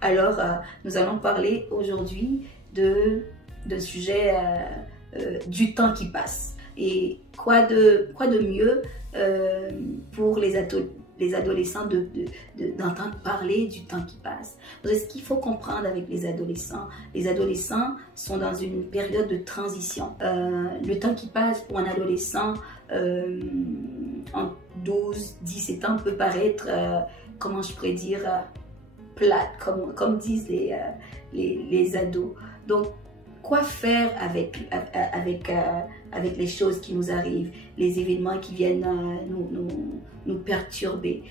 Alors, nous allons parler aujourd'hui de sujet du temps qui passe. Et quoi de mieux pour les adolescents d'entendre parler du temps qui passe. Parce que ce qu'il faut comprendre avec les adolescents sont dans une période de transition. Le temps qui passe pour un adolescent en 12-17 ans peut paraître, comment je pourrais dire, plate, comme disent les ados. Donc, quoi faire avec les choses qui nous arrivent, les événements qui viennent nous perturber.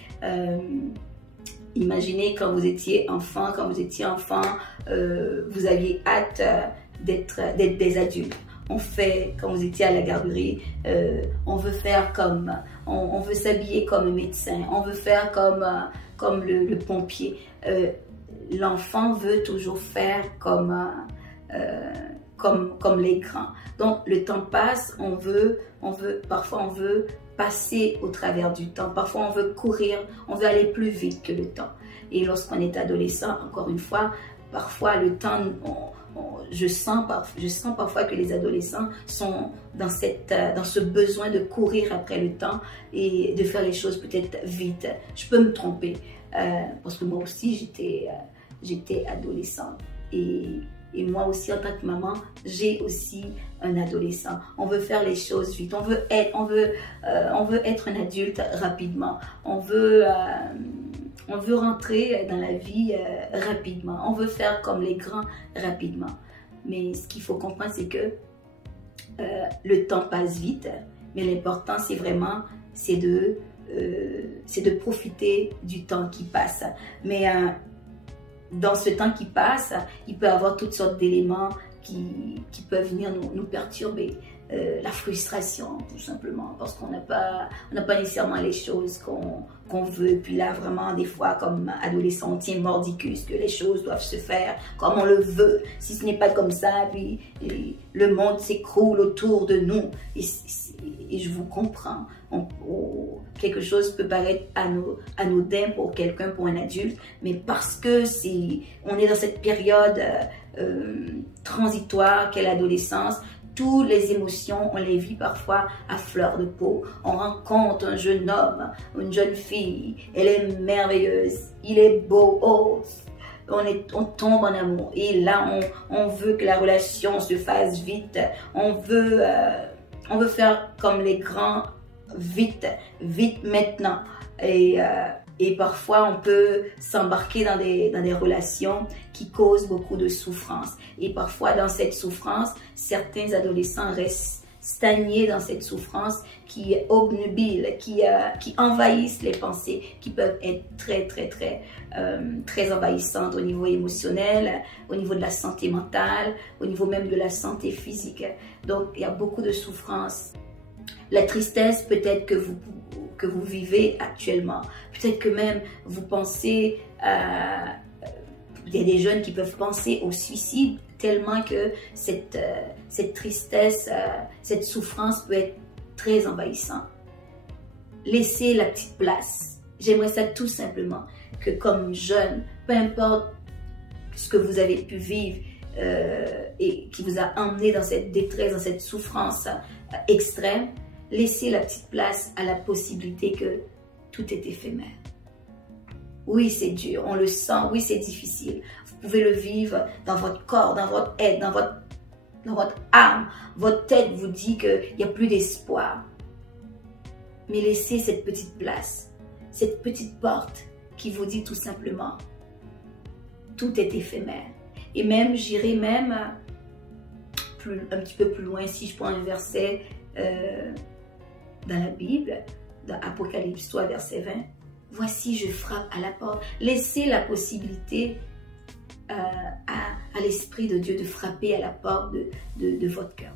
Imaginez quand vous étiez enfant, vous aviez hâte d'être des adultes. Quand vous étiez à la garderie, on veut faire on veut s'habiller comme un médecin, on veut faire comme le pompier. L'enfant veut toujours faire comme les grands. Donc le temps passe, parfois on veut passer au travers du temps, parfois on veut courir, on veut aller plus vite que le temps. Et lorsqu'on est adolescent, encore une fois, parfois le temps, je sens parfois que les adolescents sont dans ce besoin de courir après le temps et de faire les choses peut-être vite. Je peux me tromper, parce que moi aussi j'étais adolescente. Et moi aussi, en tant que maman, j'ai aussi un adolescent. On veut faire les choses vite. On veut être un adulte rapidement. On veut rentrer dans la vie rapidement. On veut faire comme les grands rapidement. Mais ce qu'il faut comprendre, c'est que le temps passe vite. Mais l'important, c'est de profiter du temps qui passe. Mais dans ce temps qui passe, il peut y avoir toutes sortes d'éléments qui peuvent venir nous perturber. La frustration, tout simplement, parce qu'on n'a pas nécessairement les choses qu'on veut. Puis là, vraiment, des fois, comme adolescent, on tient mordicus que les choses doivent se faire comme on le veut. Si ce n'est pas comme ça, puis le monde s'écroule autour de nous. Et je vous comprends. Quelque chose peut paraître anodin pour quelqu'un, pour un adulte, mais parce que on est dans cette période transitoire qu'est l'adolescence. Toutes les émotions, on les vit parfois à fleur de peau. On rencontre un jeune homme, une jeune fille, elle est merveilleuse, il est beau, oh, on tombe en amour. Et là, on veut que la relation se fasse vite. On veut faire comme les grands, vite maintenant. Et parfois, on peut s'embarquer dans des relations qui causent beaucoup de souffrance. Et parfois, dans cette souffrance, certains adolescents restent stagnés dans cette souffrance qui est obnubile, qui envahissent les pensées, qui peuvent être très envahissantes au niveau émotionnel, au niveau de la santé mentale, au niveau même de la santé physique. Donc, il y a beaucoup de souffrance. La tristesse peut-être que vous vivez actuellement. Peut-être que même vous pensez, il y a des jeunes qui peuvent penser au suicide tellement que cette tristesse, cette souffrance peut être très envahissante. Laissez la petite place. J'aimerais ça tout simplement que comme jeune, peu importe ce que vous avez pu vivre et qui vous a emmené dans cette détresse, dans cette souffrance extrême, laissez la petite place à la possibilité que tout est éphémère. Oui, c'est dur, on le sent, oui, c'est difficile. Vous pouvez le vivre dans votre corps, dans votre être, dans votre âme. Votre tête vous dit qu'il n'y a plus d'espoir. Mais laissez cette petite place, cette petite porte qui vous dit tout simplement, tout est éphémère. Et même, j'irai même un petit peu plus loin, si je prends un verset dans la Bible, dans Apocalypse 3, verset 20, « Voici, je frappe à la porte. » Laissez la possibilité à l'Esprit de Dieu de frapper à la porte de votre cœur.